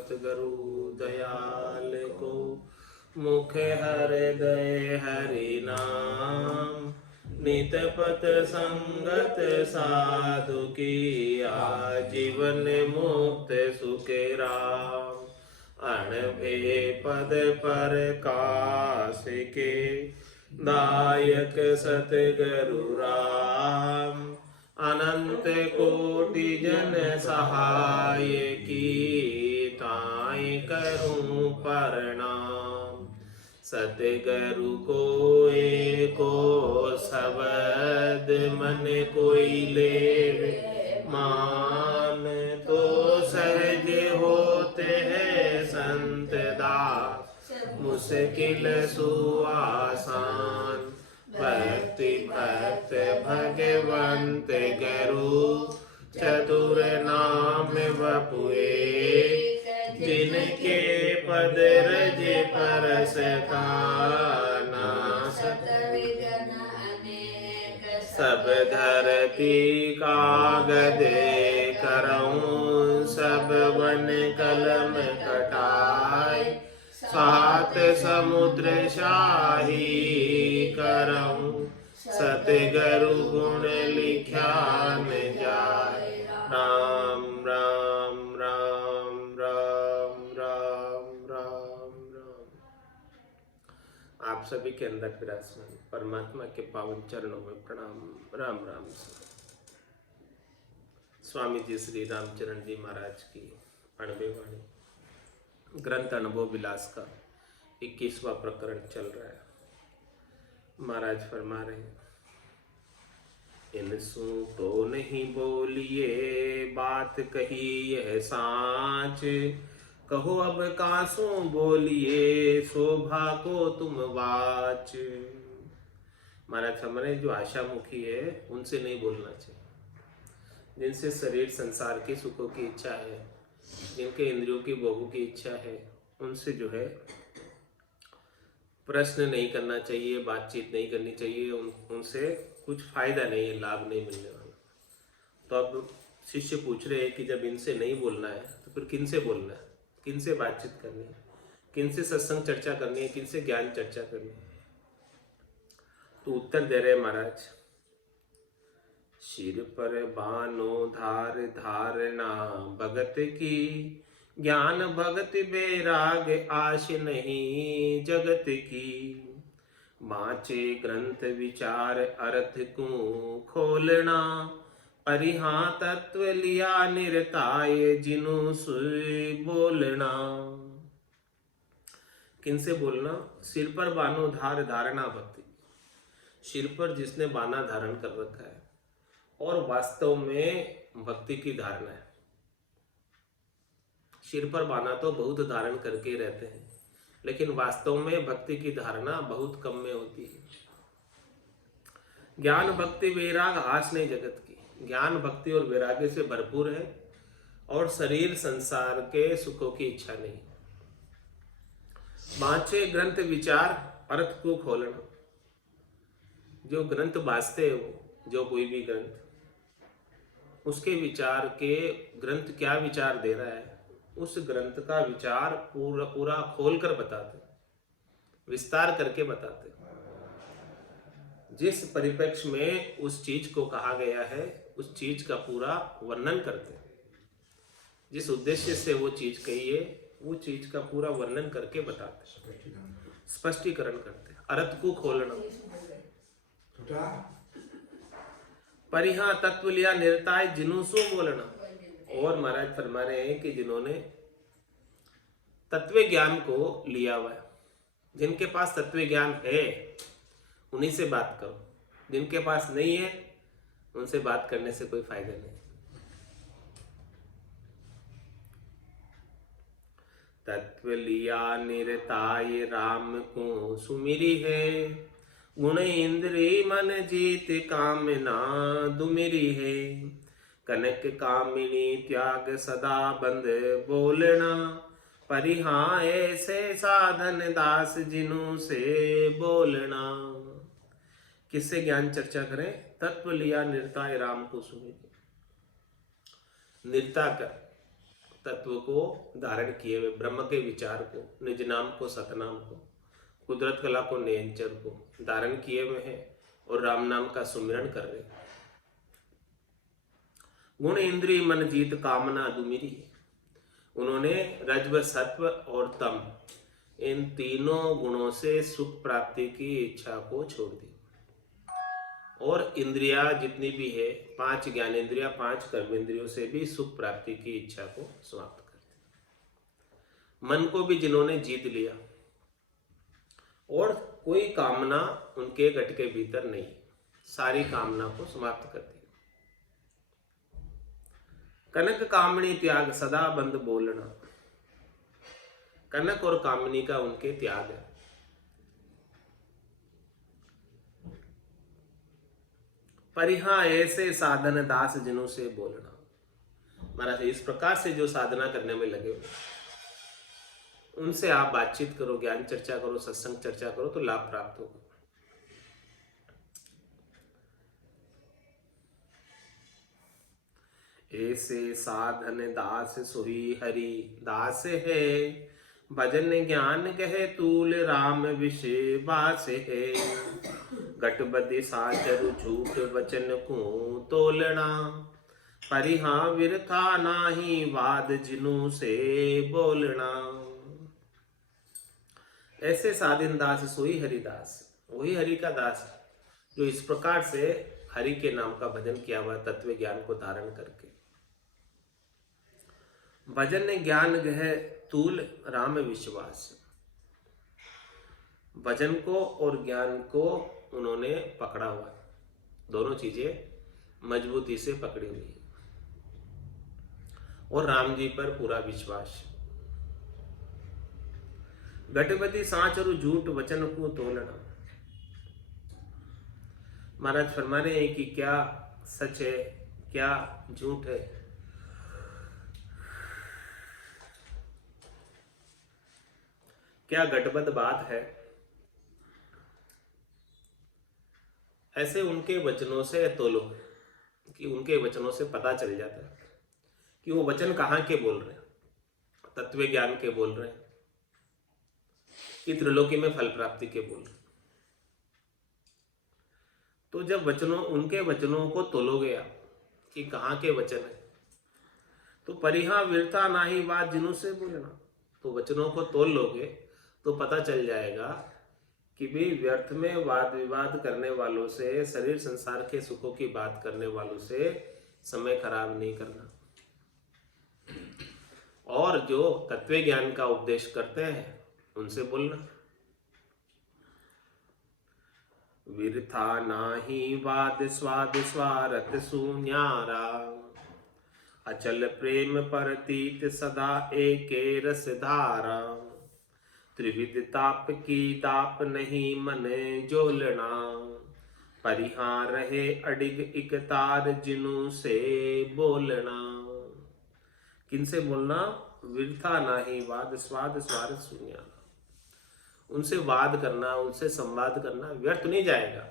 सतगुरु दयाल को। मुख हृदय हरि नाम, नित पथ संगत साधु की। आजीवन मुक्त सुखे राम, अणभे पद पर कास के। दायक सतगुरु राम, अनंत कोटि जन सहाय की। ताई करूं प्रणाम, सतगुरु को एको शब्द मन कोई ले मान। तो सहज होते हैं संत दास, मुश्किल सुआसान। भक्ति भक्त भगवंत गुरु, चतुर नाम वपुए। जिनके पद रज परसता, नासत विघ्न अनेक। सब धरती कागज करऊं, सब वन कलम कटाए। सात समुद्र शाही करऊं, सतगुरु गुण लिख्या न जाए। राम राम राम राम राम राम राम। आप सभी के अंदर विराजमान परमात्मा के पावन चरणों में प्रणाम। राम राम। स्वामी जी श्री रामचरण जी महाराज की अणबे वाणी, ग्रंथ अनुभव विलास का 21वां प्रकरण चल रहा है। महाराज फरमा रहे हैं, इनसु तो नहीं बोलिए बात कही यह साँच। कहो अब कासों बोलिए, शोभा को तुम वाच। महाराज हमारे जो आशामुखी है उनसे नहीं बोलना चाहिए। जिनसे शरीर संसार के सुखों की इच्छा है, जिनके इंद्रियों की भोगों की इच्छा है, उनसे जो है प्रश्न नहीं करना चाहिए, बातचीत नहीं करनी चाहिए। उनसे कुछ फायदा नहीं है, लाभ नहीं मिलने वाला। तो अब शिष्य पूछ रहे हैं कि जब इनसे नहीं बोलना है तो फिर किन से बोलना है, किन से बातचीत करनी है, किन से सत्संग चर्चा करनी है, किन से ज्ञान चर्चा करनी है। तो उत्तर दे रहे महाराज, सिर पर बानो धार धारना भगत की। ज्ञान भगति बैराग आश नहीं जगत की। बाँचे ग्रंथ विचार अर्थ को खोलना। परिहा तत्व लिया निरताय जिनु सुई बोलना। किनसे बोलना? सिर पर बानो धार धारणा भक्ति। सिर पर जिसने बाना धारण कर रखा है और वास्तव में भक्ति की धारणा है। सिर पर बाना तो बहुत धारण करके रहते हैं, लेकिन वास्तव में भक्ति की धारणा बहुत कम में होती है। ज्ञान भक्ति वैराग आस नहीं जगत की। ज्ञान भक्ति और वैराग्य से भरपूर है और शरीर संसार के सुखों की इच्छा नहीं। बाँचे ग्रंथ विचार अर्थ को खोलना। जो ग्रंथ बाँचते हो, जो कोई भी ग्रंथ, उसके विचार के, ग्रंथ क्या विचार दे रहा है, उस ग्रंथ का विचार पूरा पूरा खोल कर बताते, विस्तार करके बताते। जिस परिप्रेक्ष्य में उस चीज को कहा गया है, उस चीज का पूरा वर्णन करते। जिस उद्देश्य से वो चीज कही है, वो चीज का पूरा वर्णन करके बताते, स्पष्टीकरण करते, अर्थ को खोलना। परिहा तत्व लिया निरताय जिनु सो बोलना। और महाराज फरमा रहे हैं कि जिन्होंने तत्व ज्ञान को लिया हुआ है, जिनके पास तत्व ज्ञान है, उन्हीं से बात करो। जिनके पास नहीं है, उनसे बात करने से कोई फायदा नहीं। तत्व लिया निरताय राम को सुमिरी है। गुण इंद्री मन जीत कामना दुमिरी है। कनक कामिनी त्याग सदा बंद बोलना। परिहा ऐसे साधन दास जिनु से बोलना। किससे ज्ञान चर्चा करें? तत्व लिया निरताय राम को सुमिरी। निरता कर, तत्व को धारण किए हुए, ब्रह्म के विचार को, निज नाम को, सतनाम को, कुदरत कला को, नियंचर को धारण किए हुए हैं और राम नाम का सुमिरन कर रहे हैं। गुण इंद्रिय मन जीत कामना अधुमिरी। उन्होंने रजव, सत्व और तम, इन तीनों गुणों से सुख प्राप्ति की इच्छा को छोड़ दी और इंद्रिया जितनी भी है, 5 ज्ञानेंद्रिया, 5 कर्मेंद्रियों से भी सुख प्राप्ति की इच्छा को समाप्त कर दी। मन को भी जिन्होंने जीत लिया और कोई कामना उनके गट के भीतर नहीं, सारी कामना को समाप्त कर दी। कनक कामनी त्याग सदा बंद बोलना। कनक और कामनी का उनके त्याग है। परिहा ऐसे साधन दास जिनों से बोलना। महाराज इस प्रकार से जो साधना करने में लगे हुए, उनसे आप बातचीत करो, ज्ञान चर्चा करो, सत्संग चर्चा करो तो लाभ प्राप्त होगा। ऐसे साधन दास सोई हरि दास है, भजन ज्ञान कहे तूल राम विषय बास है। गटबदि साचर झूठ वचन को तोलना, परिहा विरथा नाही वाद जिनु से बोलना। ऐसे साधन दास सोई हरिदास, वही हरि का दास जो इस प्रकार से हरि के नाम का भजन किया हुआ, तत्व ज्ञान को धारण करके। भजन ज्ञान गह तूल राम विश्वास। भजन को और ज्ञान को उन्होंने पकड़ा हुआ, दोनों चीजें मजबूती से पकड़ी हुई है और राम जी पर पूरा विश्वास। गटबदी सांच और झूठ वचन को तोलना। महाराज फरमा रहे हैं कि क्या सच है, क्या झूठ है। क्या गटबद बात है, ऐसे उनके वचनों से तोलो कि उनके वचनों से पता चल जाता है कि वो वचन कहाँ के बोल रहे हैं, तत्व ज्ञान के बोल रहे हैं कि त्रिलोकी में फल प्राप्ति के बोल रहे हैं। तो जब उनके वचनों को तोलोगे आप कि कहाँ के वचन है, तो परिहा विरता नाही बात जिन्हों से बोलना। तो वचनों को तोल लोगे तो पता चल जाएगा कि भी व्यर्थ में वाद विवाद करने वालों से, शरीर संसार के सुखों की बात करने वालों से समय खराब नहीं करना, और जो तत्व ज्ञान का उपदेश करते हैं उनसे बोलना। विरथा नाही वाद स्वाद स्वारथ सुन्यारा, अचल प्रेम परतीत सदा एके रस धारा। त्रिविध ताप की ताप नहीं मन जोलना, परिहा रहे अडिग इक तार जिनु से बोलना। किनसे बोलना? विरथा नाही वाद स्वाद स्वारथ सुन्यारा। उनसे वाद करना, उनसे संवाद करना व्यर्थ नहीं जाएगा।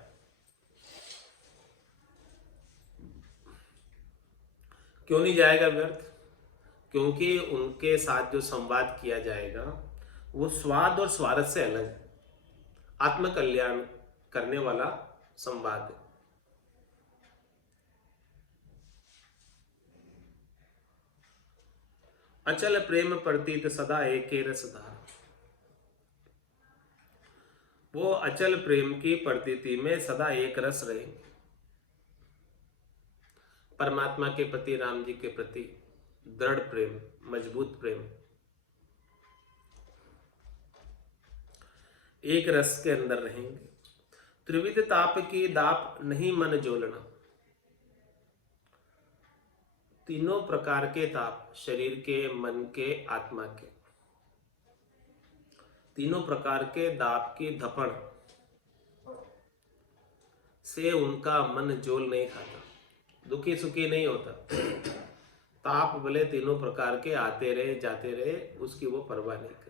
क्यों नहीं जाएगा व्यर्थ? क्योंकि उनके साथ जो संवाद किया जाएगा वो स्वाद और स्वारथ से अलग है, आत्म कल्याण करने वाला संवाद है। अचल प्रेम प्रतीत सदा एके रस धारा। वो अचल प्रेम की प्रतीति में सदा एक रस रहेंगे। परमात्मा के प्रति, राम जी के प्रति दृढ़ प्रेम, मजबूत प्रेम, एक रस के अंदर रहेंगे। त्रिविध ताप की दाप नहीं मन जोलना। तीनों प्रकार के ताप, शरीर के, मन के, आत्मा के, तीनों प्रकार के दाप की धपड़ से उनका मन जोल नहीं खाता, दुखी सुखी नहीं होता। ताप भले तीनों प्रकार के आते रहे जाते रहे, उसकी वो परवाह नहीं करता।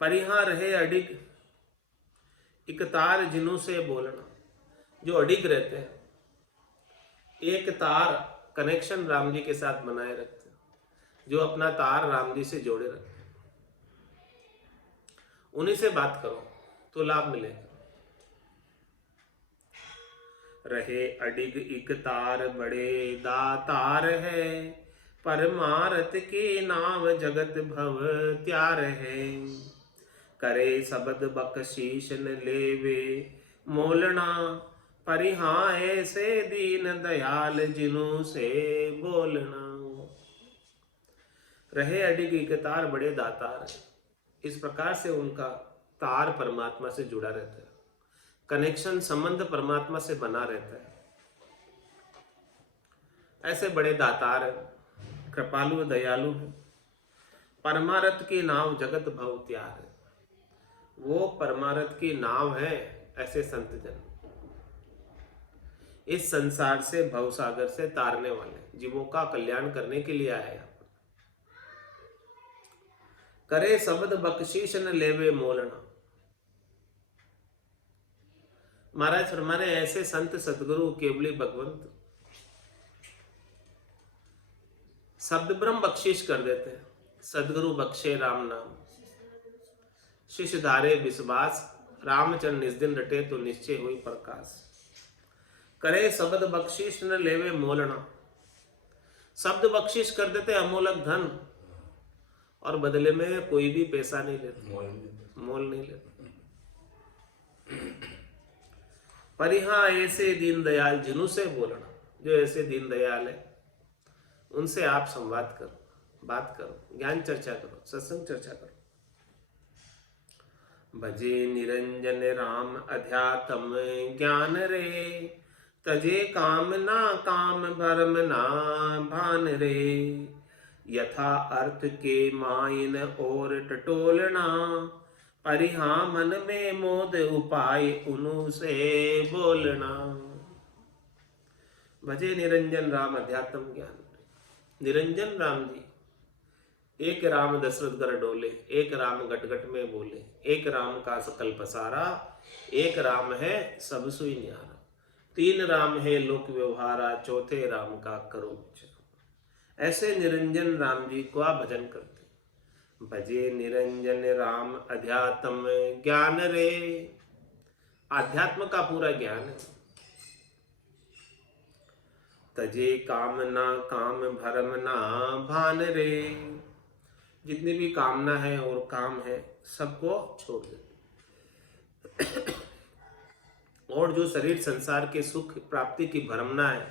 परिहा रहे अडिग इक तार जिन्हों से बोलना। जो अडिग रहते हैं, एक तार कनेक्शन राम जी के साथ बनाए रखते हैं, जो अपना तार राम जी से जोड़े रखते हैं, उन्हीं से बात करो तो लाभ मिलेगा। रहे अडिग इक तार बड़े दातार है, परमारथ के नाम जगत भव त्यार है। करे शब्द बख्शीश न लेवे मोलना, परिहां ऐसे दीन दयाल जिनु से बोलना। रहे अडिग इक तार बड़े दातार है, इस प्रकार से उनका तार परमात्मा से जुड़ा रहता है, कनेक्शन संबंध परमात्मा से बना रहता है। ऐसे बड़े दातार है, कृपालु दयालु है, परमारथ की नाव जगत भव त्यार है, वो परमारथ की नाव है। ऐसे संत जन इस संसार से भवसागर से तारने वाले जीवों का कल्याण करने के लिए आए। करे शब्द बख्शीश न लेवे मोलना। महाराज फरमाने ऐसे संत सदगुरु केवली भगवंत शब्द ब्रह्म बख्शीश कर देते हैं। सदगुरु बख्शे राम नाम, शिष्य धारे विश्वास, रामचरण निज दिन रटे तो निश्चय हुई प्रकाश। करे शब्द बख्शीश न लेवे मोलना, शब्द बख्शीश कर देते अमोलक धन, और बदले में कोई भी पैसा नहीं लेते, मोल नहीं लेते। परिहां ऐसे दीन दयाल जिनु से बोलना, जो ऐसे दीन दयाल है उनसे आप संवाद करो, बात करो, ज्ञान चर्चा करो, सत्संग चर्चा करो। भजे निरंजन राम अध्यात्म ज्ञान रे, तजे काम ना काम भरम ना भान रे। यथा अर्थ के माइन और टटोलना, परिहां मन में मोद उपाय उनु से बोलना। भजे निरंजन राम अध्यात्म ज्ञान। निरंजन राम जी, एक राम दशरथ घर डोले, एक राम घट घट में बोले, एक राम का सकल पसारा, एक राम है सब सुई न्यारा। तीन राम है लोक व्यवहारा, चौथे राम का करो विचार। ऐसे निरंजन राम जी को आप भजन करते। भजे निरंजन राम अध्यात्म ज्ञान रे, आध्यात्म का पूरा ज्ञान है। तजे काम ना काम भरम ना भान रे, जितनी भी कामना है और काम है सबको छोड़ दे। और जो शरीर संसार के सुख प्राप्ति की भ्रमना है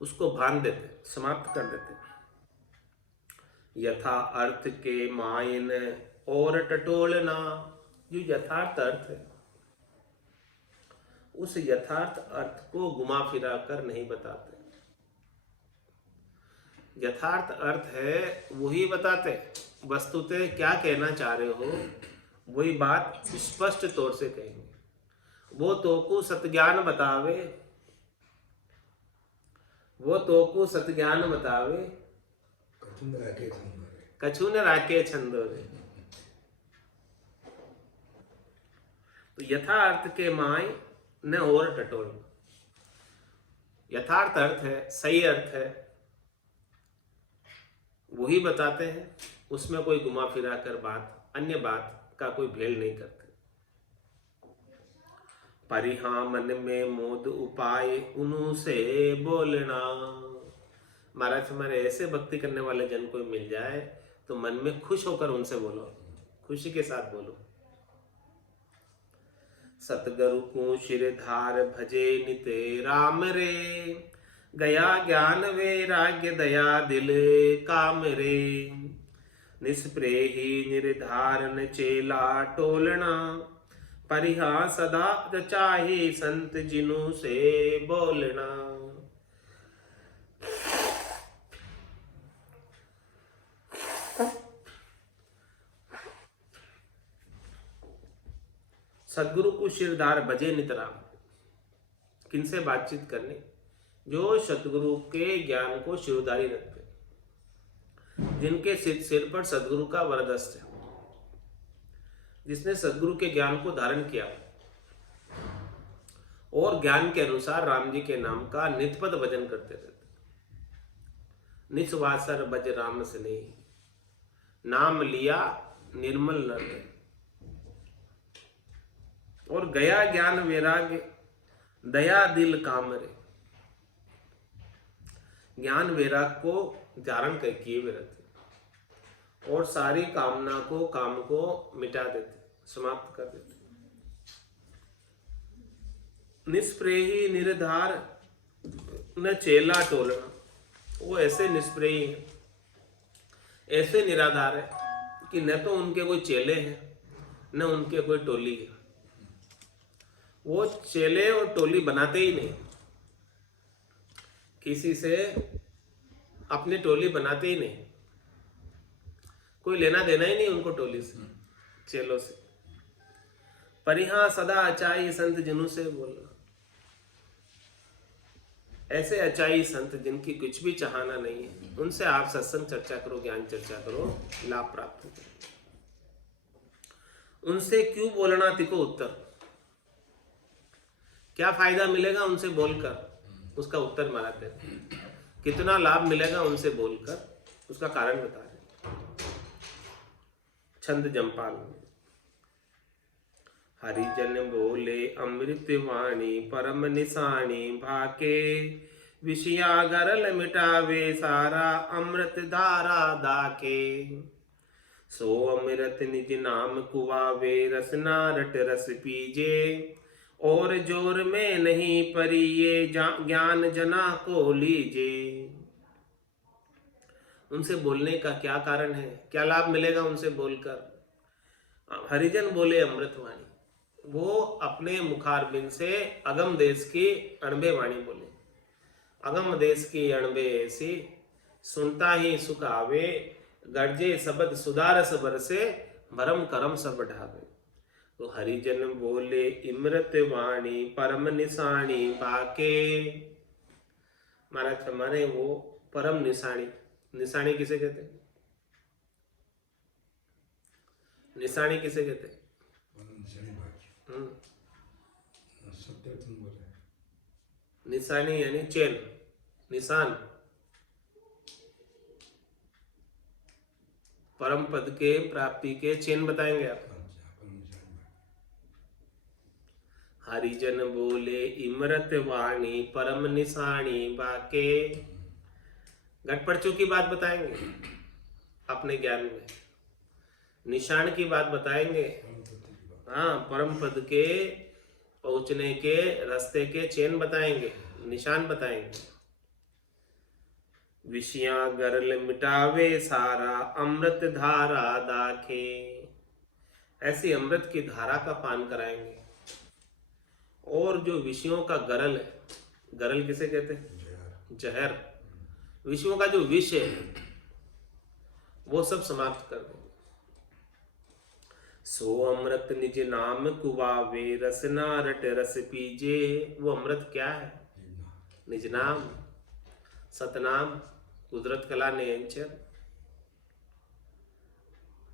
उसको भान देते, समाप्त कर देते। यथा अर्थ के मायन और टटोलना, जो यथार्थ अर्थ है उस यथार्थ अर्थ को घुमा फिरा कर नहीं बताते। यथार्थ अर्थ है वही बताते, वस्तुतः क्या कहना चाह रहे हो वही बात स्पष्ट तौर से कहेंगे। वो तोकु सतज्ञान बतावे, वो तोकु सतज्ञान बतावे, कछु न राखे छंदोरे। तो यथार्थ के माय न और टटोल, यथार्थ अर्थ है, सही अर्थ है वही बताते हैं, उसमें कोई घुमा फिरा कर बात, अन्य बात का कोई भेल नहीं करते। परिहां मन में मोद उपाय उनु से बोलना। महाराज हमारे ऐसे भक्ति करने वाले जन कोई मिल जाए तो मन में खुश होकर उनसे बोलो, खुशी के साथ बोलो। सतगुरु को शिरधार भजे निते राम रे, गया ज्ञान वैराग्य दया दिल काम रे। निष्प्रेही निर्धारण चेला टोलना, परिहा सदा चाहे संत जिनु से बोलना। सदगुरु को शिरधार भजे नितराम, किनसे बातचीत करने? जो सतगुरु के ज्ञान को शिरोधारी रखते, जिनके सिर पर सदगुरु का वरदस्त है, जिसने सदगुरु के ज्ञान को धारण किया और ज्ञान के अनुसार राम जी के नाम का नित्यपद भजन करते रहते। निस्वासर बज राम स्नेह, नाम लिया निर्मल नर। और गया ज्ञान वैराग्य, दया दिल कामरे। ज्ञान वैराग को धारण कर किए हुए रहते और सारी कामना को, काम को मिटा देते, समाप्त कर देते। निष्प्रेही निर्धार न चेला टोलना। वो ऐसे निष्प्रेही है, ऐसे निराधार है कि न तो उनके कोई चेले हैं न उनके कोई टोली है। वो चेले और टोली बनाते ही नहीं, किसी से अपनी टोली बनाते ही नहीं, कोई लेना देना ही नहीं उनको टोली से, चेलों से। परिहां सदा अचाई संत जिनु से बोलना। ऐसे अचाई संत जिनकी कुछ भी चाहना नहीं है, उनसे आप सत्संग चर्चा करो, ज्ञान चर्चा करो, लाभ प्राप्त हो। उनसे क्यों बोलना तिको उत्तर। क्या फायदा मिलेगा उनसे बोलकर, उसका उत्तर महाराज देते। कितना लाभ मिलेगा उनसे बोलकर, उसका कारण बता रहे। छंद जमपाल। हरिजन बोले अमृत वाणी, परम निशानी भाके। विषया गरल मिटावे, सारा अमृत धारा दाके। सो अमृत निज नाम कुआवे, रसना रट रस पीजे। और जोर में नहीं परिये, ज्ञान जना को लीजे। उनसे बोलने का क्या कारण है, क्या लाभ मिलेगा उनसे बोलकर। हरिजन बोले अमृतवाणी, वो अपने मुखारबिंद से अगम देश की अणबे वाणी बोले। अगम देश की अणबे ऐसी, सुनता ही सुख आवे। गर्जे शब्द सुधारस बरसे, भरम करम सब ढावे। तो हरिजन बोले इमृत वाणी, परम निशानी बाके। महाराज हमारे वो परम निशानी, निशानी किसे कहते हैं? निशानी किसे कहते हैं? निशानी यानी चेन, निशान। परम पद के प्राप्ति के चेन बताएंगे आप। हरिजन बोले इमृत वाणी, परम निशानी बाके। घटपड़चों की बात बताएंगे अपने ज्ञान में, निशान की बात बताएंगे। हाँ, परम पद के पहुंचने के रास्ते के चेन बताएंगे, निशान बताएंगे। विषया गरल मिटावे, सारा अमृत धारा दाखे। ऐसी अमृत की धारा का पान कराएंगे। और जो विषयों का गरल है, गरल किसे कहते हैं? जहर। विषयों का जो विष है वो सब समाप्त कर देंगे। सो अमृत निज नाम कुवावे, रसना रट रस पीजे। वो अमृत क्या है? निज नाम, सतनाम, कुदरत कला नयनचर।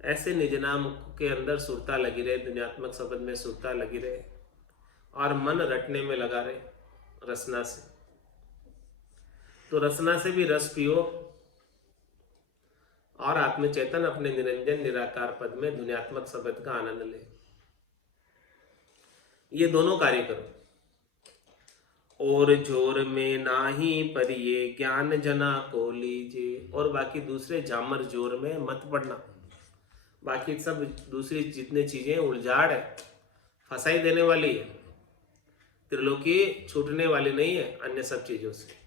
ऐसे निज नाम के अंदर सुरता लगी रहे, दुनियात्मक शब्द में सुरता लगी रहे और मन रटने में लगा रहे रसना से। तो रसना से भी रस पियो और आत्मचेतन अपने निरंजन निराकार पद में दुनियात्मक शब्द का आनंद ले। ये दोनों कार्य करो। और जोर में नाही परिये, ज्ञान जना को लीजिए। और बाकी दूसरे जामर जोर में मत पड़ना। बाकी सब दूसरी जितने चीजें उलझाड़ है, फंसाई देने वाली है, त्रिलोकी छूटने वाली नहीं है अन्य सब चीजों से।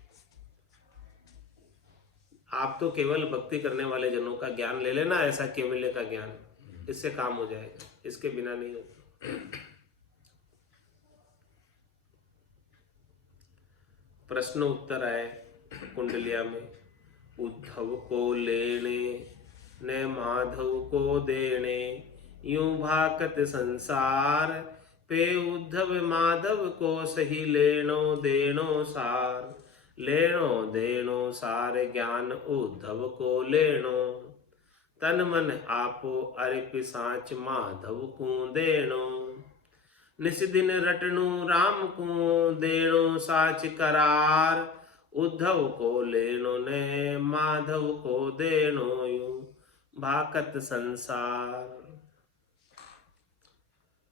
आप तो केवल भक्ति करने वाले जनों का ज्ञान ले लेना, ऐसा केवल्य का ज्ञान, इससे काम हो जाएगा, इसके बिना नहीं होता। प्रश्न उत्तर आए कुंडलिया में। उद्धव को लेने ने माधव को देने, यूं भाकत संसार पे। उद्धव माधव को सही लेनो देनो सार। लेनो देनो सार ज्ञान उद्धव को लेनो। तन मन आपो अर्प साच माधव को देनो। निस दिन रटनु राम को देनो साच करार। उद्धव को लेनो ने माधव को देनो यूं भाकत संसार।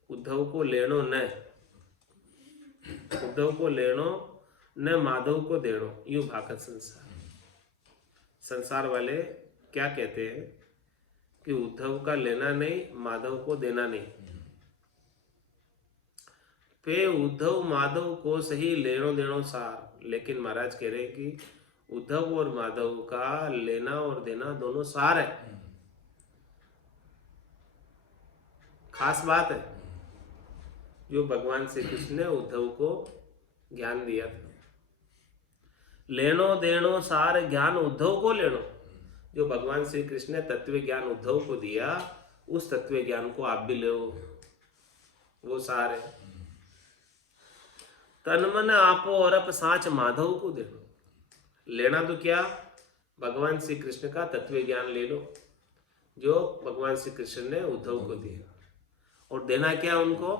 उद्धव को लेनो न, उद्धव को लेनो न माधव को देनो यूं भाकत संसार। संसार वाले क्या कहते हैं कि उद्धव का लेना नहीं, माधव को देना नहीं। पे उद्धव माधव को सही लेनो देनो सार। लेकिन महाराज कह रहे हैं कि उद्धव और माधव का लेना और देना दोनों सार है। खास बात है जो भगवान श्री कृष्ण ने उद्धव को ज्ञान दिया था। लेनो देनो सार ज्ञान उद्धव को लेनो। जो भगवान श्री कृष्ण ने तत्व ज्ञान उद्धव को दिया, उस तत्व ज्ञान को आप भी लो, वो सार है। तन मन आपो और अप साच माधव को दे दो। लेना तो क्या, भगवान श्री कृष्ण का तत्व ज्ञान ले लो जो भगवान श्री कृष्ण ने उद्धव को दिया। और देना क्या उनको,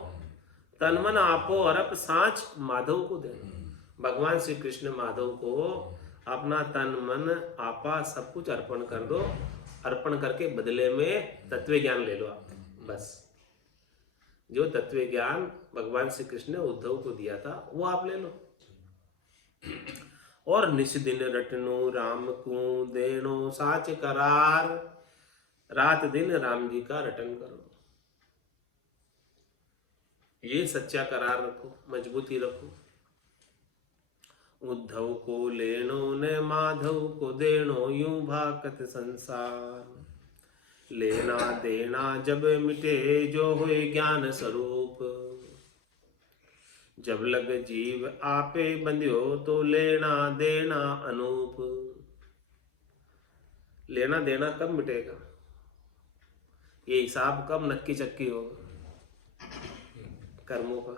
तन मन आपो और अप साच माधव को दे दो। भगवान श्री कृष्ण माधव को अपना तन मन आपा सब कुछ अर्पण कर दो। अर्पण करके बदले में तत्व ज्ञान ले लो आप। बस जो तत्व ज्ञान भगवान श्री कृष्ण ने उद्धव को दिया था वो आप ले लो। और निश दिन रटनु राम को देनो साच करार। रात दिन राम जी का रटन करो, ये सच्चा करार रखो, मजबूती रखो। उद्धव को लेनो ने माधव को देनो यूं भाकत संसार। लेना देना जब मिटे जो होए ज्ञान स्वरूप। जब लग जीव आपे बंध्यो तो लेना देना अनूप। लेना देना कब मिटेगा, ये हिसाब कब नक्की चक्की होगा, कर्मों का।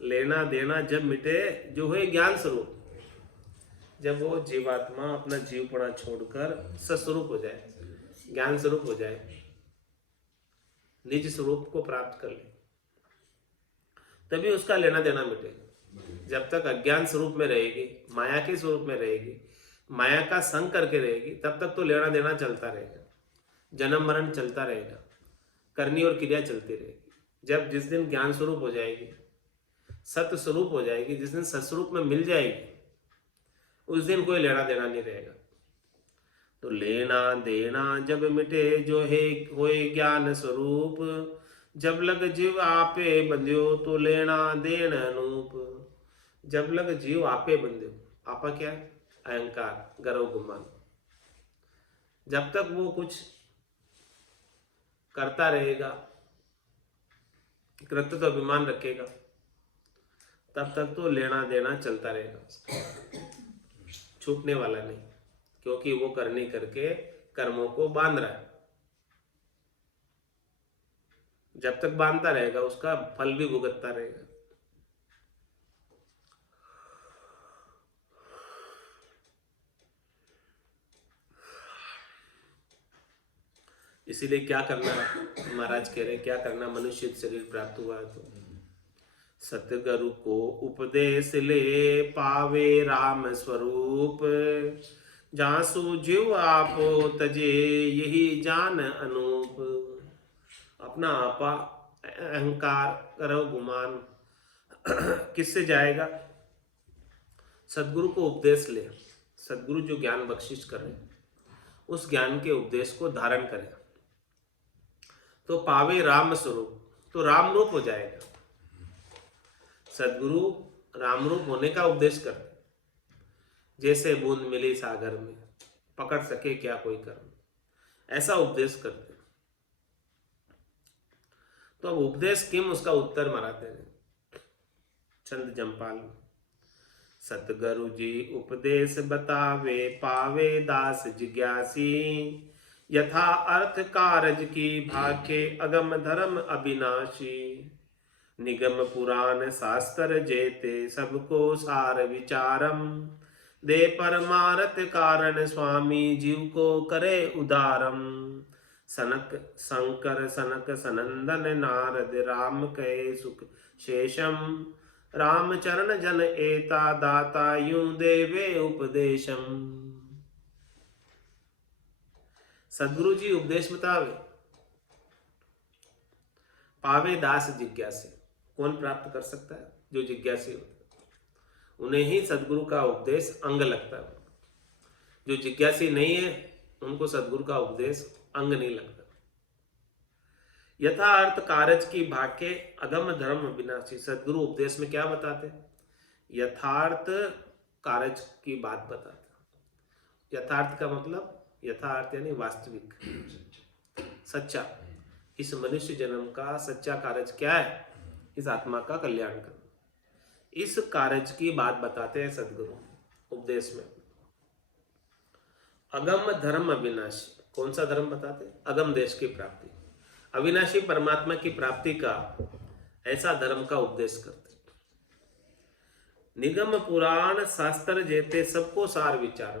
लेना देना जब मिटे जो है ज्ञान स्वरूप। जब वो जीवात्मा अपना जीवपना छोड़कर सस्वरूप हो जाए, ज्ञान स्वरूप हो जाए, निज स्वरूप को प्राप्त कर ले, तभी उसका लेना देना मिटे। जब तक अज्ञान स्वरूप में रहेगी, माया के स्वरूप में रहेगी, माया का संग करके रहेगी, तब तक तो लेना देना चलता रहेगा, जन्म मरण चलता रहेगा, करनी और क्रिया चलती रहेगी। जब जिस दिन ज्ञान स्वरूप हो जाएगी, सत्य स्वरूप हो जाएगी, जिस दिन सत्स्वरूप में मिल जाएगी, उस दिन कोई लेना देना नहीं रहेगा। तो लेना देना जब मिटे जो है होए ज्ञान स्वरूप। जब लग जीव आपे बंध्यो तो लेना देन अनूप। जब लग जीव आपे बंध्यो, आपा क्या है, अहंकार, गर्व गुमान। जब तक वो कुछ करता रहेगा, कृत्य तो अभिमान रखेगा, तब तक तो लेना देना चलता रहेगा, छूटने वाला नहीं। क्योंकि वो करने करके कर्मों को बांध रहा है। जब तक बांधता रहेगा उसका फल भी भुगतता रहेगा। इसीलिए क्या करना, महाराज कह रहे हैं क्या करना, मनुष्य शरीर प्राप्त हुआ है तो सतगुरु को उपदेश ले पावे राम स्वरूप। जासु जीव आपो तजे यही जान अनूप। अपना आपा, अहंकार, गर्व गुमान किससे जाएगा, सदगुरु को उपदेश ले। सदगुरु जो ज्ञान बख्शिश कर रहे हैं उस ज्ञान के उपदेश को धारण करें तो पावे राम स्वरूप, तो राम रूप हो जाएगा। सदगुरु राम रूप होने का उपदेश करते, जैसे बूंद मिली सागर में, पकड़ सके क्या कोई कर्म, ऐसा उपदेश करते। तो अब उपदेश किम, उसका उत्तर मराते हैं चंद जमपाल। सतगुरु जी उपदेश बतावे पावे दास जिज्ञासी। यथा अर्थ कारज की भाखे अगम धर्म अविनाशी। निगम पुराण शास्त्र जेते सबको सार विचारम। दे परमारथ कारण स्वामी जीव को करे उदारम। सनक शंकर सनक सनंदन नारद राम कहे सुख शेषम। राम चरण जन एता दाता यूं देवे उपदेशम। सदगुरु जी उपदेश बतावे, पावे दास जिज्ञासी। कौन प्राप्त कर सकता है? जो जिज्ञासी होता है, उन्हें ही सदगुरु का उपदेश अंग लगता है। जो जिज्ञासी नहीं है उनको सदगुरु का उपदेश अंग नहीं लगता। यथार्थ कारज की भाग्य अगम धर्म विनाशी। सदगुरु उपदेश में क्या बताते? यथार्थ कारज की बात बताते। यथार्थ का मतलब, यथार्थ यानी वास्तविक, सच्चा। इस मनुष्य जन्म का सच्चा कारज क्या है? इस आत्मा का कल्याण करना। इस कारज की बात बताते हैं सदगुरु उपदेश में। अगम धर्म अविनाशी। कौन सा धर्म बताते? अगम देश की प्राप्ति, अविनाशी परमात्मा की प्राप्ति का ऐसा धर्म का उपदेश करते। निगम पुराण शास्त्र जेते सबको सार विचारो।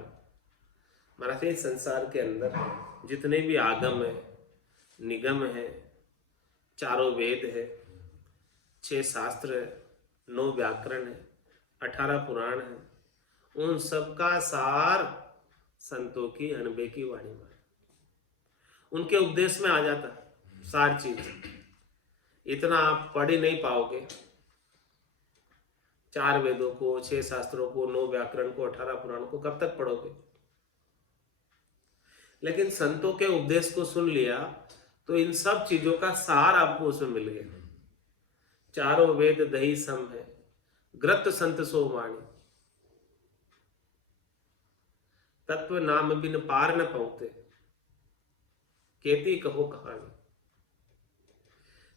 महाराज, इस संसार के अंदर जितने भी आगम है, निगम है, चारों वेद है, 6 शास्त्र है, 9 व्याकरण है, 18 पुराण है, उन सबका सार संतों की अनबे की वाणी में, उनके उपदेश में आ जाता सार चीज। इतना आप पढ़ ही नहीं पाओगे। 4 वेदों को, 6 शास्त्रों को, 9 व्याकरण को, 18 पुराण को कब तक पढ़ोगे? लेकिन संतों के उपदेश को सुन लिया तो इन सब चीजों का सार आपको उसमें मिल गया। चारों वेद दही सम है, ग्रत संत सो वाणी, तत्व नाम बिन पार न पहुंचे, केती कहो कहानी।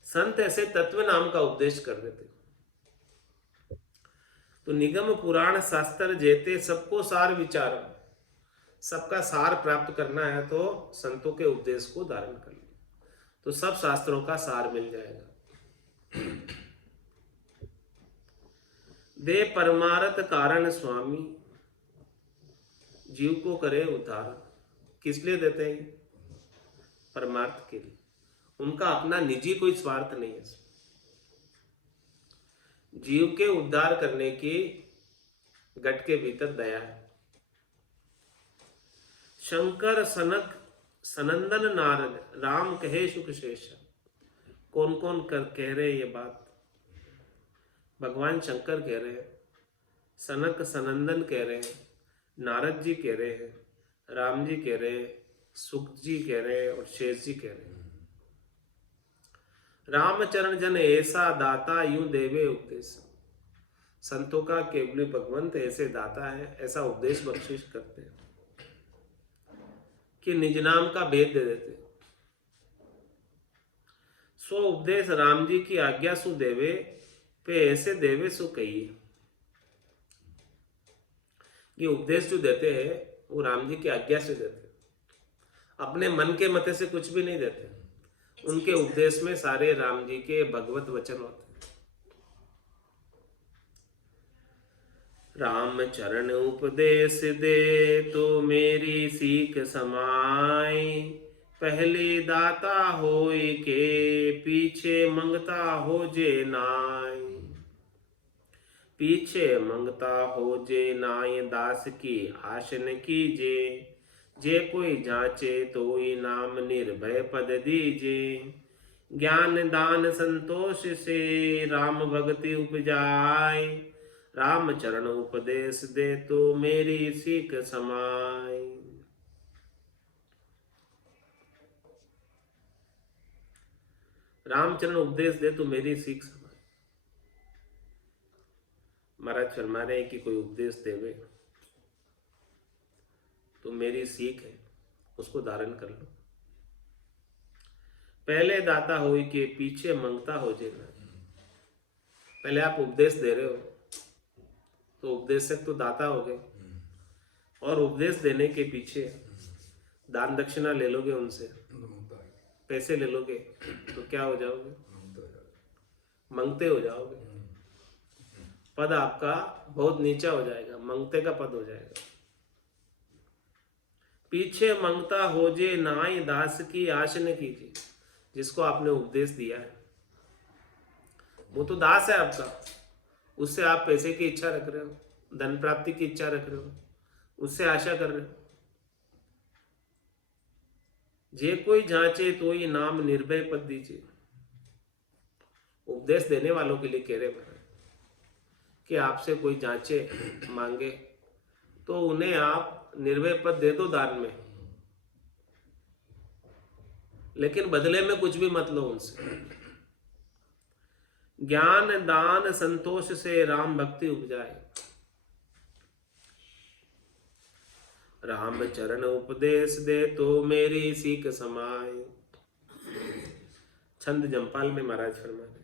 संत ऐसे तत्व नाम का उपदेश कर देते। तो निगम पुराण शास्त्र जेते सबको सार विचार। सबका सार प्राप्त करना है तो संतों के उपदेश को धारण कर लो, तो सब शास्त्रों का सार मिल जाएगा। दे परमार्थ कारण स्वामी, जीव को करे उद्धार। किस लिए देते हैं? परमार्थ के लिए। उनका अपना निजी कोई स्वार्थ नहीं है। जीव के उद्धार करने की घट के भीतर दया है। शंकर सनक सनंदन नारद, राम कहे सुख शेष। कौन कौन कह रहे ये बात? भगवान शंकर कह रहे हैं, सनक सनंदन कह रहे हैं, नारद जी कह रहे हैं, राम जी कह रहे हैं, सुख जी कह रहे हैं और शेष जी कह रहे हैं। रामचरण जन ऐसा दाता यूं देवे उपदेश। संतों का केवली भगवंत ऐसे दाता है, ऐसा उपदेश बख्शिश करते हैं कि निज नाम का भेद दे देते। सो उपदेश राम जी की आज्ञा सु देवे, पे ऐसे देवे सु कहिए। ये उपदेश जो देते हैं वो राम जी की आज्ञा से देते, अपने मन के मते से कुछ भी नहीं देते। उनके उपदेश में सारे राम जी के भगवत वचन होते हैं। राम चरण उपदेश दे तो मेरी सीख समाई, पहले दाता होय के पीछे मंगता हो जे नाई। पीछे मंगता हो जे नाई, दास की आश न कीजे। जे कोई जांचे तो नाम निर्भय पद दीजे। ज्ञान दान संतोष से राम भक्ति उपजाए। राम चरण उपदेश दे तो मेरी सीख समाई। रामचरण उपदेश दे तो मेरी सीख समाई। महाराज फरमा रहे हैं कि कोई उपदेश देवे तो मेरी सीख है, उसको धारण कर लो। पहले दाता हो के पीछे मंगता हो जेना। पहले आप उपदेश दे रहे हो तो उपदेशक तो दाता हो गए, और उपदेश देने के पीछे दान दक्षिणा ले लोगे, उनसे पैसे ले लोगे तो क्या हो जाओगे? मंगते हो जाओगे। पद आपका बहुत नीचा हो जाएगा, मंगते का पद हो जाएगा। पीछे मंगता हो जे नाई, दास की आश न कीजिए। जिसको आपने उपदेश दिया है वो तो दास है आपका, उससे आप पैसे की इच्छा रख रहे हो, धन प्राप्ति की इच्छा रख रहे हो, उससे आशा कर रहे हो। जे कोई जांचे तो ये नाम निर्भय पद दीजिए। उपदेश देने वालों के लिए कह रहे हैं कि आपसे कोई जांचे मांगे तो उन्हें आप निर्भय पद दे दो दान में, लेकिन बदले में कुछ भी मत लो उनसे। ज्ञान दान संतोष से राम भक्ति उपजाए, राम चरण उपदेश दे तो मेरी सीख समाए। छंद जमपाल में महाराज फरमा रहे,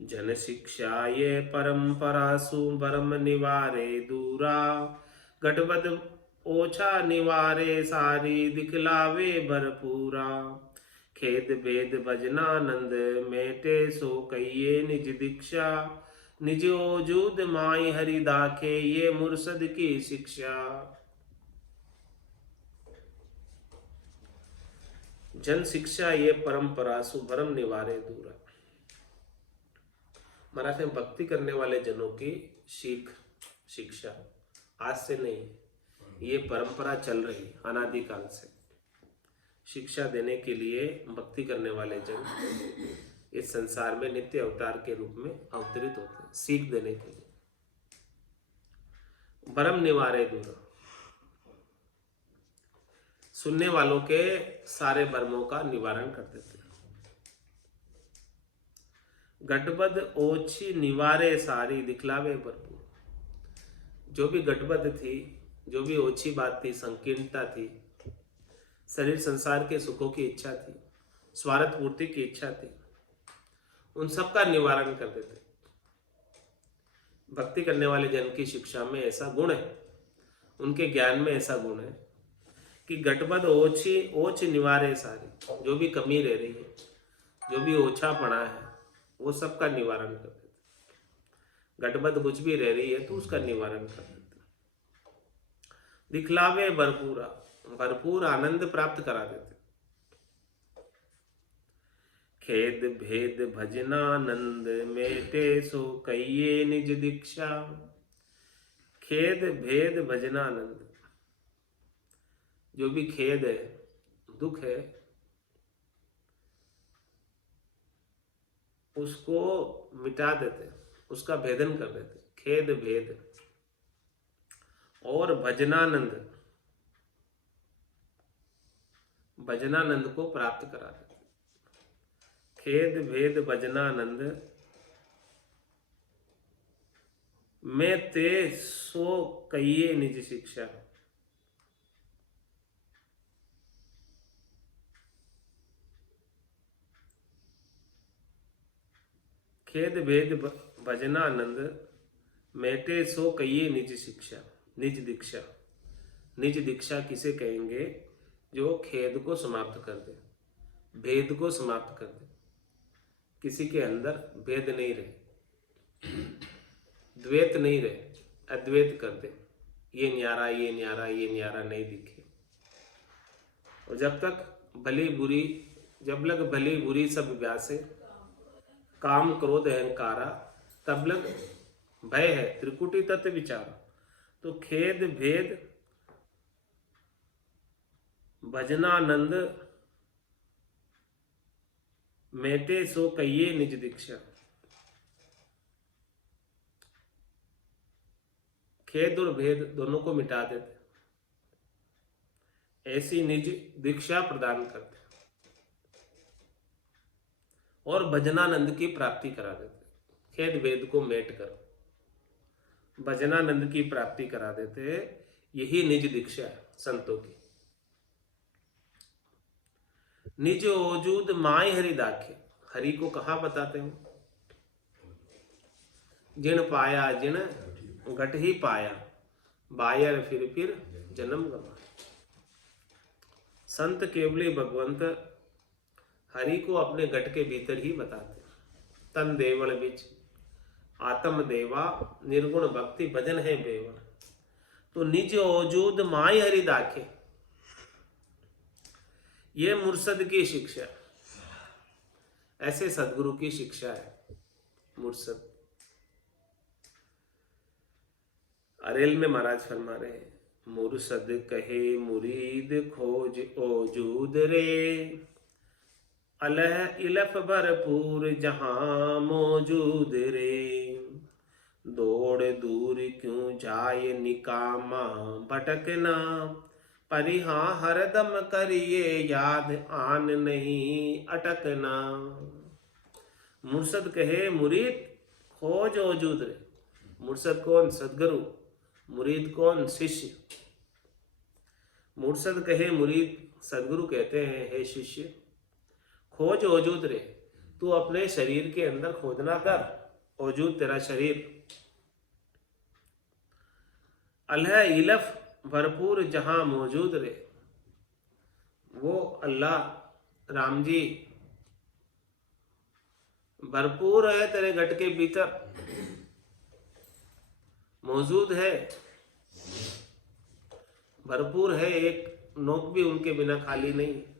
जन शिक्षा ये परंपरा सुभरम निवारे दूरा, गटबद ओछा निवारे सारी दिखलावे भरपूरा। खेद भेद भजनानंद मेटे सो कहिए निज दीक्षा, निज ओजूद माई हरि दाखे ये मुर्शद की शिक्षा। जन शिक्षा ये परंपरा सुभरम निवारे दूरा। महाराज में भक्ति करने वाले जनों की शिक्षा आज से नहीं, ये परंपरा चल रही अनादिकाल से। शिक्षा देने के लिए भक्ति करने वाले जन इस संसार में नित्य अवतार के रूप में अवतरित होते हैं, सीख देने के लिए। भरम निवारे दूर, सुनने वालों के सारे भरमों का निवारण कर देते हैं। गटबद ओछी निवारे सारी दिखलावे भरपूर। जो भी गटबद थी, जो भी ओछी बात थी, संकीर्णता थी, शरीर संसार के सुखों की इच्छा थी, स्वार्थ पूर्ति की इच्छा थी, उन सब का निवारण कर देते। भक्ति करने वाले जन की शिक्षा में ऐसा गुण है, उनके ज्ञान में ऐसा गुण है कि गटबद ओछ निवारे सारी। जो भी कमी रह रही है, जो भी ओछा पड़ा है, वो सब का निवारण कर देते। गटबद कुछ भी रह रही है तो उसका निवारण कर देते। दिखलावे भरपूरा, भरपूर आनंद प्राप्त करा देते। खेद भेद भजनानंद मेटे सो कहिए निज दीक्षा। खेद भेद भजनानंद, जो भी खेद है, दुख है, उसको मिटा देते, उसका भेदन कर देते। खेद भेद और भजनानंद, भजनानंद को प्राप्त करा देते। खेद भेद भजनानंद मैं ते सो कहिए निज शिक्षा। खेद भेद भजनानंद मेटे सो कहिए निज शिक्षा। निज दीक्षा, निज दीक्षा किसे कहेंगे? जो खेद को समाप्त कर दे, भेद को समाप्त कर दे, किसी के अंदर भेद नहीं रहे, द्वैत नहीं रहे, अद्वैत कर दे। ये न्यारा, ये न्यारा, ये न्यारा नहीं दिखे। और जब तक भली बुरी, जब लग भली बुरी सब व्यासे, काम क्रोध अहंकारा, तब लग भय है त्रिकुटी तत्व विचार। तो खेद भेद भजनानंद मेटे सो कहिए निज दीक्षा। खेद और भेद दोनों को मिटा देते, ऐसी निज दीक्षा प्रदान करते और भजनानंद की प्राप्ति करा देते। खेद भेद को मेट कर भजनानंद की प्राप्ति करा देते। यही निज दीक्षा है संतों की। निज ओजूद माय हरि दाखे, हरि को कहाँ बताते हो? जिन पाया जिन घट ही पाया, बायर फिर जन्म गवा। संत केवली भगवंत हरि को अपने घट के भीतर ही बताते। तन देवल बिच आत्म देवा, निर्गुण भक्ति भजन है बेवा। तो निज ओजूद माय हरि दाखे, ये मुर्शद की शिक्षा, ऐसे सदगुरु की शिक्षा है। मुर्शद अरेल में महाराज फरमा रहे हैं, मुर्शद कहे मुरीद खोज ओजूद रे, अलह इलफ भरपूर जहां मौजूद रे, दौड़ दूर क्यों जाए निकामा भटकना, परिहा हरदम करिए याद आन नहीं अटकना। मुर्शद कहे मुरीद खोज ओजूद रे। मुर्शद कौन? सदगुरु। मुरीद कौन? शिष्य। मुर्शद कहे मुरीद, सदगुरु कहते हैं हे शिष्य, खोज ओजूद रे, तू अपने शरीर के अंदर खोजना कर, ओजूद तेरा शरीर, अल्लाह इलफ भरपूर जहां मौजूद रे, वो अल्लाह राम जी भरपूर है तेरे घट के भीतर, मौजूद है, भरपूर है, एक नोक भी उनके बिना खाली नहीं है।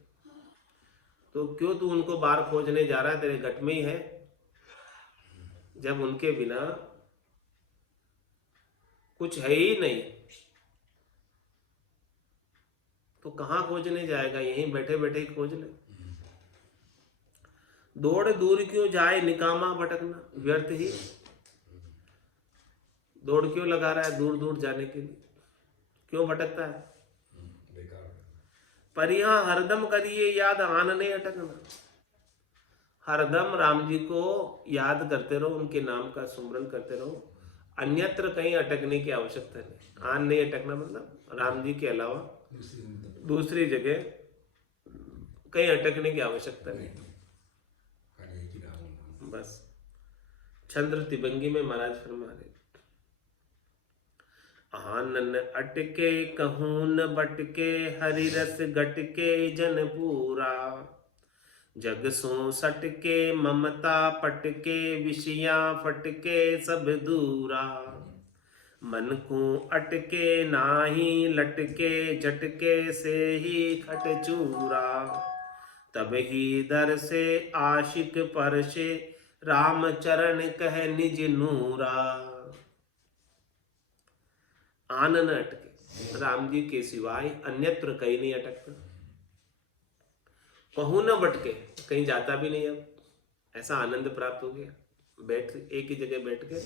तो क्यों तू उनको बाहर खोजने जा रहा है? तेरे घट में ही है। जब उनके बिना कुछ है ही नहीं तो कहाँ खोजने जाएगा? यहीं बैठे बैठे ही खोज ले। दौड़ दूर क्यों जाए निकामा भटकना, व्यर्थ ही दौड़ क्यों लगा रहा है दूर दूर जाने के लिए, क्यों भटकता है? पर यहाँ हरदम करिए याद आन नहीं अटकना, हरदम राम जी को याद करते रहो, उनके नाम का सुमरन करते रहो, अन्यत्र कहीं अटकने की आवश्यकता नहीं। आन नहीं अटकना मतलब राम जी के अलावा दूसरी जगह कहीं अटकने की आवश्यकता नहीं। बस चंद्र तिबंगी में महाराज फरमा रहे, आनन अटके कहूं न बटके, हरि रस गटके जन पूरा, जग सो सटके ममता पटके, विषया फटके सब दूरा, मन को अटके नाही लटके, झटके से ही खट चूरा, तब ही दर से आशिक परशे, राम चरण कह निज नूरा। आन न अटके, राम जी के सिवाय अन्यत्र कहीं नहीं अटकता, कहूं न भटके, कहीं जाता भी नहीं। अब ऐसा आनंद प्राप्त हो गया, बैठ एक ही जगह बैठ के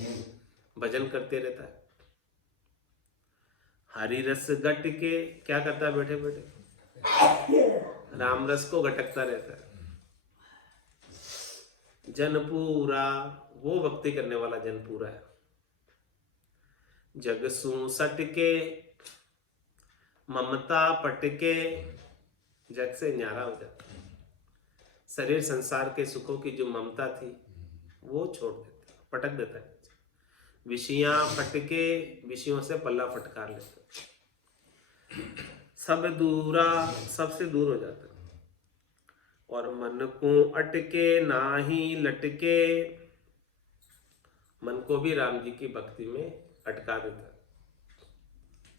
भजन करते रहता है। हरि रस गट के, क्या करता है? बैठे बैठे राम रस को घटकता रहता है। जनपूरा, वो भक्ति करने वाला जनपूरा है। जग सू सटके ममता पटके, जग से न्यारा हो जाता है। शरीर संसार के सुखों की जो ममता थी वो छोड़ देता है, पटक देता है। विषयां फटके, विषयों से पल्ला फटकार लेता है। सब दूरा, सबसे दूर हो जाता है। और मन को अटके नाही लटके, मन को भी राम जी की भक्ति में अटका देता है।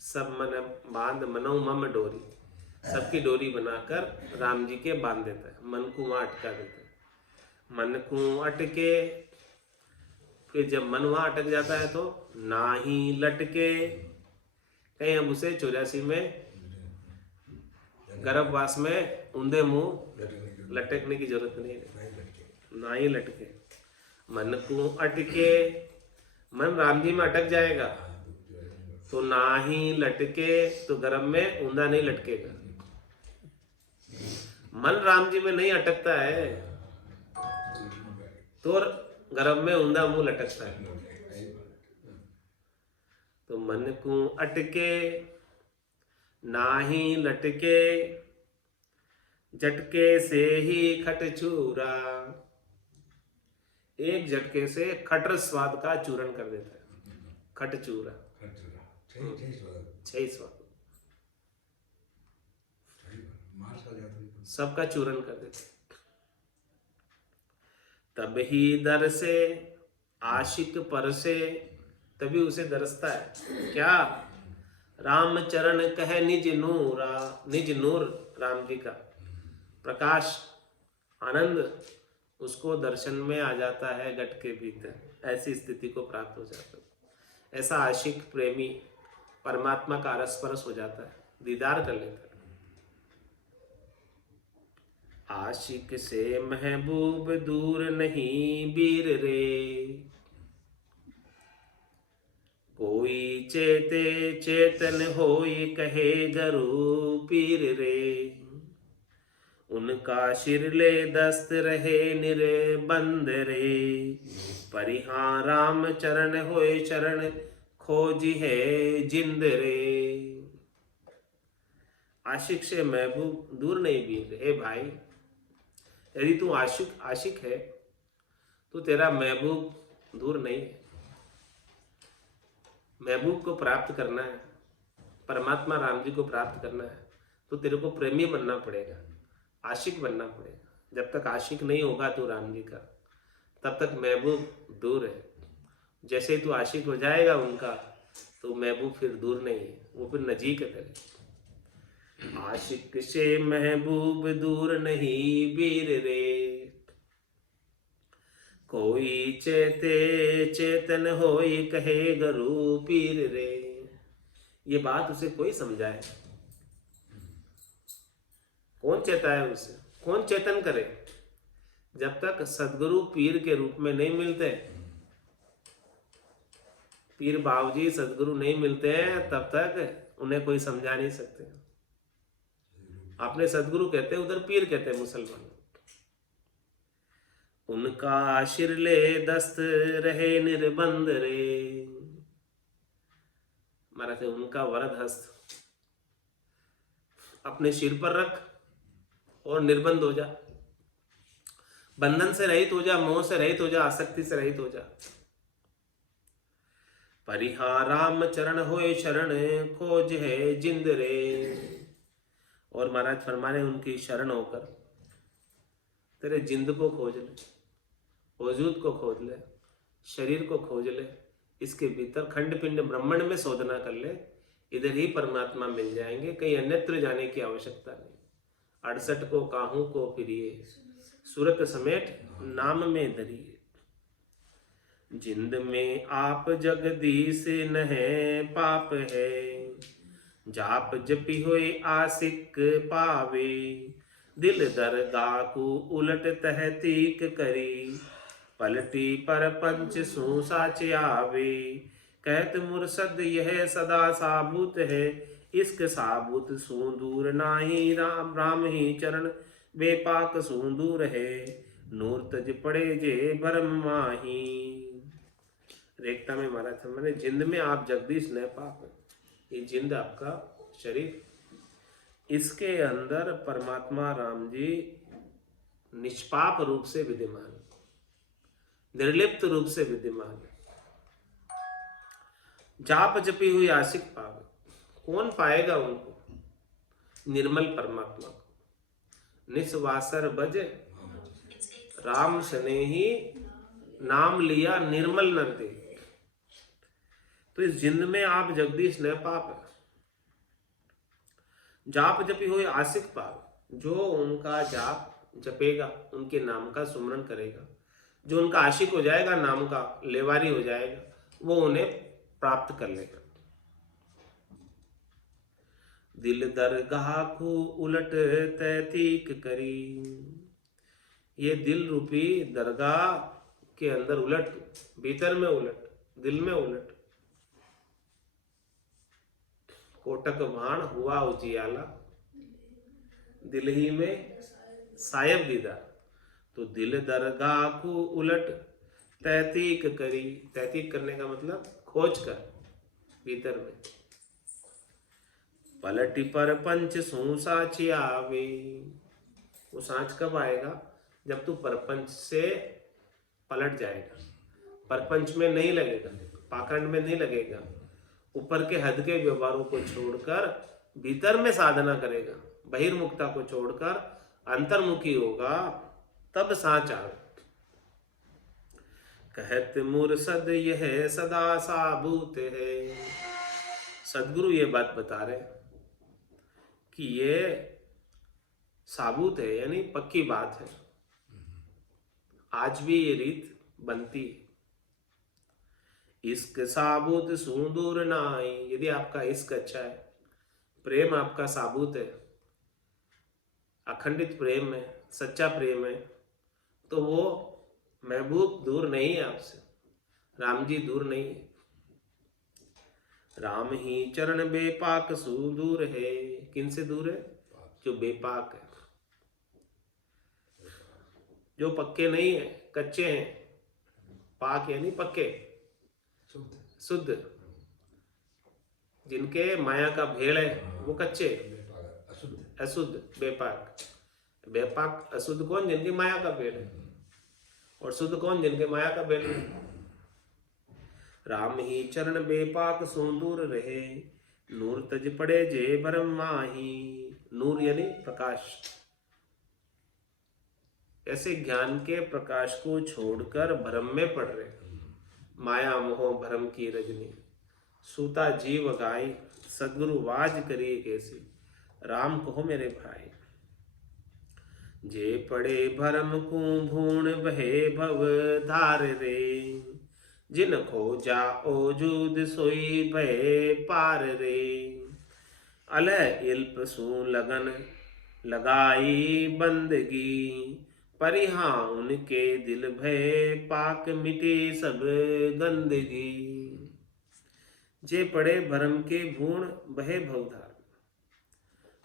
सब मन बांध मनो मम डोरी, सबकी डोरी बनाकर राम जी के बांध देता है, मन को वहां अटका देता है। मन को अटके, फिर जब मन वहां अटक जाता है तो नाही लटके, कहीं हम उसे 84 में गर्भवास में ऊंधे मुंह लटकने की जरूरत नहीं है, ना ही लटके। मन को अटके, मन राम जी में अटक जाएगा तो ना ही लटके, तो गर्भ में ऊंधा नहीं लटकेगा। मन राम जी में नहीं अटकता है तो गर्भ में ऊंधा मुंह लटकता है। तो मन को अटके नाही लटके, झटके से ही खट चूरा, एक झटके से खटर स्वाद का चूरण कर देता है। खट चूरा, 6 स्वाद सबका चूरण कर देता है। तब ही दर से आशिक पर से, तभी उसे दरसता है क्या? राम चरण कह निज नूरा, निज नूर राम जी का प्रकाश आनंद उसको दर्शन में आ जाता है, घट के भीतर ऐसी स्थिति को प्राप्त हो जाता है। ऐसा आशिक प्रेमी परमात्मा का रस परस हो जाता है, दीदार कर लेता है। आशिक से महबूब दूर नहीं वीर रे, कोई चेते चेतन होई कहे गरु पीर रे, उनका शिरले दस्त रहे निर्बंध रे, परिहां राम चरण होए शरण खोज है जिंद रे। आशिक से महबूब दूर नहीं वीर। हे भाई, यदि तू आशिक है तो तेरा महबूब दूर नहीं है। महबूब को प्राप्त करना है, परमात्मा राम जी को प्राप्त करना है, तो तेरे को प्रेमी बनना पड़ेगा, आशिक बनना पड़ेगा। जब तक आशिक नहीं होगा तू राम जी का, तब तक महबूब दूर है। जैसे ही तू आशिक हो जाएगा उनका, तो महबूब फिर दूर नहीं है, वो फिर नजीक है तेरे। आशिक से महबूब दूर नहीं वीर रे, कोई चेते चेतन होई कहे गरु पीर रे। ये बात उसे कोई समझाए, कौन चेताए उसे, कौन चेतन करे? जब तक सदगुरु पीर के रूप में नहीं मिलते, पीर बाबूजी सदगुरु नहीं मिलते हैं, तब तक उन्हें कोई समझा नहीं सकते। आपने सदगुरु कहते हैं, उधर पीर कहते हैं मुसलमान। उनका शिरले दस्त रहे निर्बंध रे, महाराज उनका वरद हस्त अपने सिर पर रख और निर्बंध हो जा, बंधन से रहित हो जा, मोह से रहित हो जा, आसक्ति से रहित हो जा। परिहां राम चरण होए शरण खोज है जिंद रे। और महाराज फरमाने उनकी शरण होकर तेरे जिंद को खोज ले, वजूद को खोज ले, शरीर को खोज ले, इसके भीतर खंड पिंड ब्रह्मांड में शोधना कर ले, इधर ही परमात्मा मिल जाएंगे, कहीं अन्यत्र जाने की आवश्यकता नहीं। 68 को काहू को फिरिए, सूरत समेट नाम में धरिए। जिंद में आप जगदीश नहे पाप है, जाप जपी हुए आशिक पावे, दिल दरगाह को उलट तहतीक करी, पलटी पर पंच सू साच आवे, कहत मुर्शद यह सदा साबुत है, इश्क साबुत सू दूर नाही, राम राम ही चरण बेपाक सू दूर है, नूर तज पड़े जे भरम माही। रेखता में महाराज मैंने जिंद में आप जगदीश न पाप, ये जिंद आपका शरीर, इसके अंदर परमात्मा राम जी निष्पाप रूप से विद्यमान, निर्लिप्त रूप से विद्यमान। जाप जपी हुई आशिक पावे, कौन पाएगा उनको? निर्मल परमात्मा को। निस्वासर बज राम स्नेही, नाम लिया निर्मल नर दे। तो इस जिंद में आप जगदीश न पाप, जाप जपी हुई आशिक पावे, जो उनका जाप जपेगा, उनके नाम का सुमरन करेगा, जो उनका आशिक हो जाएगा, नाम का लेवारी हो जाएगा, वो उन्हें प्राप्त कर लेगा। दिल दरगाह को उलट तैतीक करी, ये दिल रूपी दरगाह के अंदर उलट, भीतर में उलट, दिल में उलट। कोटक भाण हुआ उजियाला, दिल ही में सायब दीदार। तो दिल दरगाह को उलट तहतीक करी, तहतीक करने का मतलब खोज कर भीतर में, पलटी पर पंच सू साच आवे। वो सांच कब आएगा? जब तू परपंच से पलट जाएगा, परपंच में नहीं लगेगा, पाखंड में नहीं लगेगा, ऊपर के हद के व्यवहारों को छोड़कर भीतर में साधना करेगा, बहिर्मुखता को छोड़कर अंतर्मुखी होगा, तब सांच आवे। कहत मुर्शद यह सदा साबूत है, सदगुरु ये बात बता रहे कि ये साबूत है, यानी पक्की बात है, आज भी ये रीत बनती है। इश्क साबुत सुदूर नाई। यदि आपका इश्क अच्छा है, प्रेम आपका साबुत है, अखंडित प्रेम है, सच्चा प्रेम है, तो वो महबूब दूर नहीं है आपसे, राम जी दूर नहीं है। राम ही चरण बेपाक सुदूर है। किन से दूर है? जो बेपाक है, जो पक्के नहीं है, कच्चे हैं। पाक यानी पक्के, शुद्ध। जिनके माया का भेड़ है वो कच्चे, अशुद्ध, बेपाक। बेपाक अशुद्ध कौन? जिनकी माया का भेड़ है। और शुद्ध कौन? जिनके माया का भेड़ है। राम ही चरण बेपाक सुदूर रहे, नूर तज पड़े जे भरम माही। नूर यानी प्रकाश। ऐसे ज्ञान के प्रकाश को छोड़कर भ्रम में पड़ रहे, माया मोह भ्रम की रजनी, सूता जीव गाई, सदगुरु वाज करिए कैसी। राम कहो मेरे भाई। जे पड़े भरम को भूण बहे भव धार रे, जिन खो जा ओजूद सोई भय पार रे। अलह इल्प सू लगन लगाई बंदगी, परिहा उनके दिल भय पाक मिटे सब गंदगी। जे पड़े भरम के भूण बहे भवधार।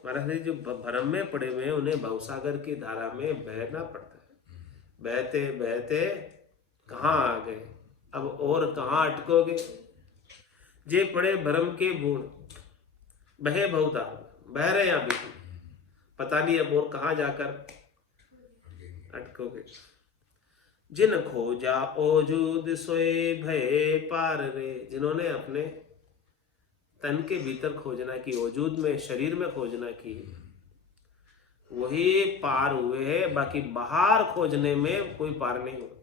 महाराज जो भरम में पड़े हुए हैं उन्हें भवसागर की धारा में बहना पड़ता है। बहते बहते कहाँ आ गए, अब और कहाँ अटकोगे। जे पड़े भरम के भूण बहे भवधार, बह रहे हैं अभी, पता नहीं अब और कहाँ जाकर अटकोगे। जिन खोजा ओजूद सोए भय पार रे। जिन्होंने अपने तन के भीतर खोजना की, वजूद में, शरीर में खोजना की, वही पार हुए हैं। बाकी बाहर खोजने में कोई पार नहीं हुआ।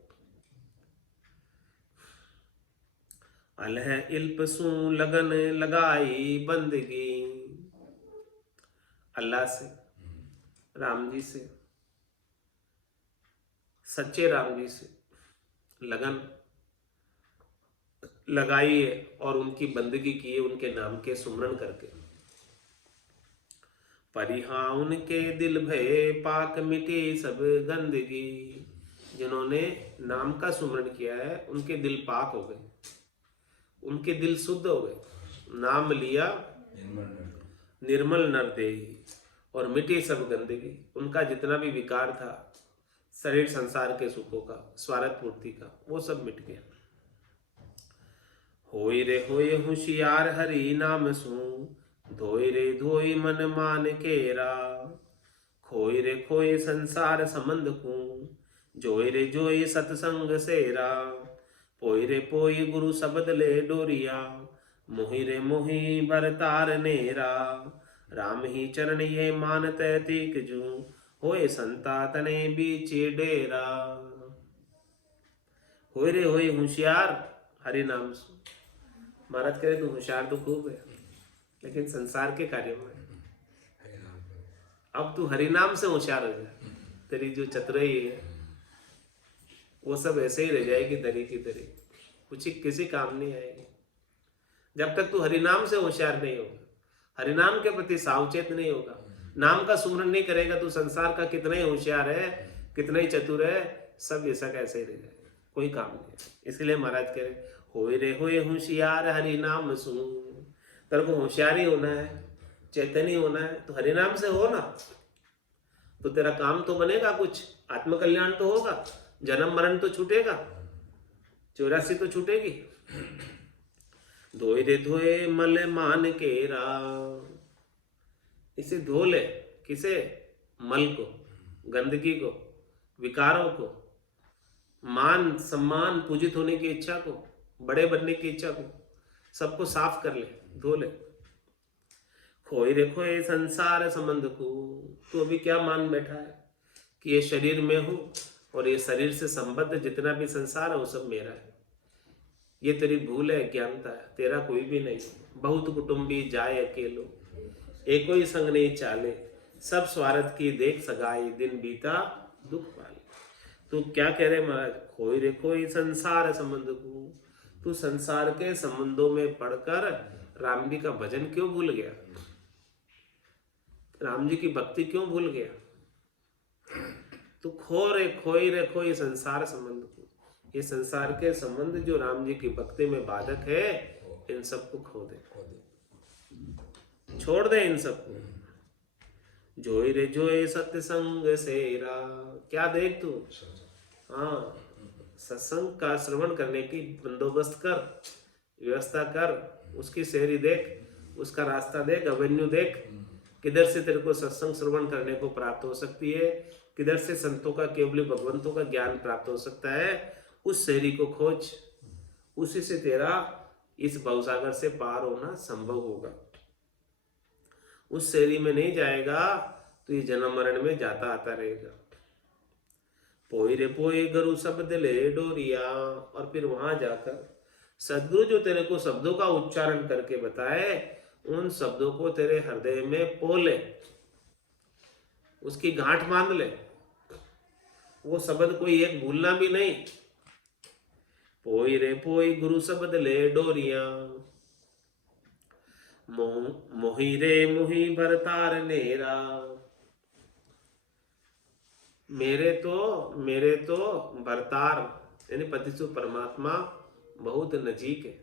अलह इल्प सू लगन लगाई बंदगी। अल्लाह से, राम जी से, सच्चे राम जी से लगन लगाई है और उनकी बंदगी की है, उनके नाम के सुमरन करके। परिहा उनके दिल भय पाक मिटे सब गंदगी। जिन्होंने नाम का सुमरन किया है उनके दिल पाक हो गए, उनके दिल शुद्ध हो गए। नाम लिया निर्मल नर देही, और मिटे सब गंदगी। उनका जितना भी विकार था, शरीर संसार के सुखों का, स्वार्थ पूर्ति का, वो सब मिट गया। होय रे होय होशियार हरि नाम सू, धोय रे धोय मन मान केरा। खोय रे खोय संसार संबंध को, जोय रे जोय सतसंग सेरा। पोय रे पोय गुरु शब्द ले डोरिया, मोहि रे मोहि बरतार नेरा। राम ही चरण ये मानत तीक जू, होए संता तने बीच डेरा। होय रे होय होशियार हरि नाम सु। महाराज कह रहे तू होशियार तो खूब है, लेकिन संसार के कार्यों में अब तू हरि नाम से होशियार हो जा। तेरी जो चतुराई है वो सब ऐसे ही रह जाएगी, दरी की दरी, कुछ किसी काम नहीं आएगी। जब तक तू हरिनाम से होशियार नहीं होगा, हरिनाम के प्रति सावचेत नहीं होगा, नाम का सुमरन नहीं करेगा, तू संसार का कितना ही होशियार है, कितना ही चतुर है, सब ऐसा कैसे ही रह जाएगा, कोई काम नहीं। इसलिए महाराज कह रहे होए रे होए होशियार हरि नाम सुन। तेरे को होशियार ही होना है, चैतन्य होना है, तो हरिनाम से हो ना, तो तेरा काम तो बनेगा, कुछ आत्मकल्याण तो होगा, जन्म मरण तो छूटेगा, 84 तो छूटेगी। धोए रे धोए मल मान केरा। इसे धो ले, किसे? मल को, गंदगी को, विकारों को, मान सम्मान पूजित होने की इच्छा को, बड़े बनने की इच्छा को, सबको साफ कर ले, धो ले। खोए रे खोए संसार संबंध को। तू अभी क्या मान बैठा है कि ये शरीर में हूं और ये शरीर से संबद्ध जितना भी संसार है वो सब मेरा है। ये तेरी भूल है, ज्ञानता है, तेरा कोई भी नहीं। बहुत कुटुंबी जाए अकेलो, एको ही संग नहीं चाले, सब स्वार्थ की देख सगाई, दिन बीता दुख पाले। तू क्या कह रहे महाराज? खोई रे खोई संसार संबंध को, तू संसार के संबंधों में पढ़कर राम जी का भजन क्यों भूल गया? राम जी की भक्ति क्यों भूल गया? तू खोई रे खोई संसार संबंध को। ये संसार के संबंध जो राम जी की भक्ति में बाधक है, इन सबको खो दे, छोड़ दे इन सबको। जोई रे जोई सत्संग सेरा। क्या देख तू? हाँ, सत्संग का श्रवण करने की बंदोबस्त कर, व्यवस्था कर, उसकी सेरी देख, उसका रास्ता देख, अवेन्यू देख, किधर से तेरे को सत्संग श्रवण करने को प्राप्त हो सकती है, किधर से संतों का, केवली भगवंतों का ज्ञान प्राप्त हो सकता है। उस सेरी को खोज, उसी से तेरा इस भवसागर से पार होना संभव होगा। उस सेरी में नहीं जाएगा तो ये जन्म मरण में जाता आता रहेगा। पोई रे पोई गुरु शब्द ले डोरिया। और फिर वहां जाकर सदगुरु जो तेरे को शब्दों का उच्चारण करके बताए, उन शब्दों को तेरे हृदय में पो ले, उसकी गांठ बांध ले। वो शब्द कोई एक भूलना भी नहीं। पोई रे पोई गुरु शब्द ले डोरिया। मोही रे मोही भरतार नेरा। मेरे तो भरतार यानी पतिसु परमात्मा बहुत नजीक है।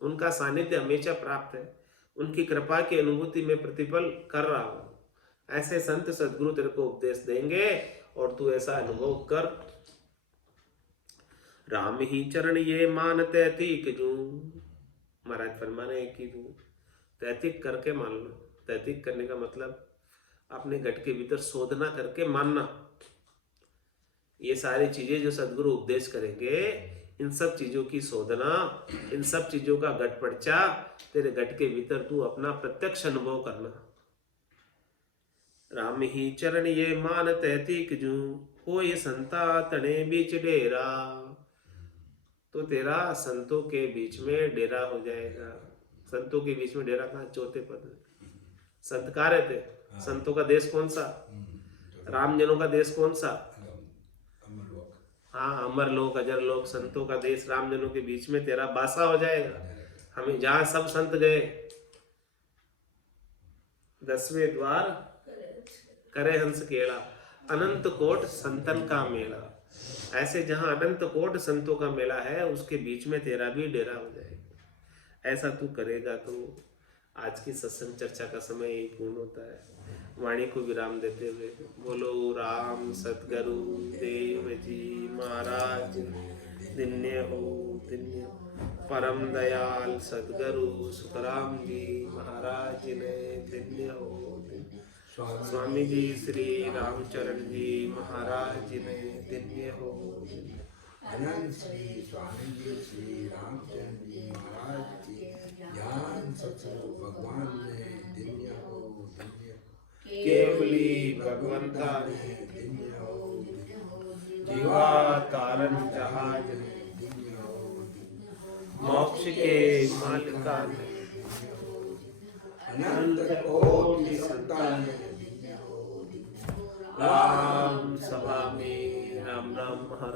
उनका सानिध्य हमेशा प्राप्त है। उनकी कृपा की अनुभूति में प्रतिपल कर रहा हूं। ऐसे संत सदगुरु तेरे को उपदेश देंगे और तू ऐसा अनुभव कर। राम ही चरण ये मान तैतिक जू। महाराज फरमाने की तू तैतिक करके मान लो। तैतिक करने का मतलब अपने घट के भीतर शोधना करके मानना। ये सारी चीजें जो सदगुरु उपदेश करेंगे, इन सब चीजों की शोधना, इन सब चीजों का घट पर्चा तेरे घट के भीतर तू अपना प्रत्यक्ष अनुभव करना। राम ही चरण ये मान तैतिक जू। हो ये संता तने बीच डेरा। तो तेरा संतों के बीच में डेरा हो जाएगा। संतों के बीच में डेरा कहाँ? चौथे पद में संत कहाँ रहते? संतों का देश कौन सा? राम जनों का देश कौन सा? हाँ, अमर लोक, अजर लोक, संतों का देश राम जनों के बीच में तेरा बासा हो जाएगा। हमें जहां सब संत गए, 10वें द्वार करे हंस केला, अनंत कोट संतन का मेला। ऐसे जहां अनंत कोट संतों का मेला है, उसके बीच में तेरा भी डेरा हो जाएगा। ऐसा तू करेगा तो आज की सत्संग चर्चा का समय ही पूर्ण होता है। वाणी को विराम देते हुए बोलो राम सतगुरु देव जी महाराज धन्य हो, धन्य हो। परम दयाल सतगुरु सुखराम जी महाराज ने धन्य हो। स्वामी जी श्री रामचरण जी महाराज ने धन्य हो। अनंत श्री स्वामी जी श्री रामचंद्र जी महाराज की ज्ञान सत्संग भगवान ने धन्य हो, धन्य हो। केवली भगवंता ने धन्य हो, जीवा तारण जहाज ने, धन्य हो, मोक्ष के मालिका ने, अनंत कोटि संतान ने राम सभा में राम राम महाराज।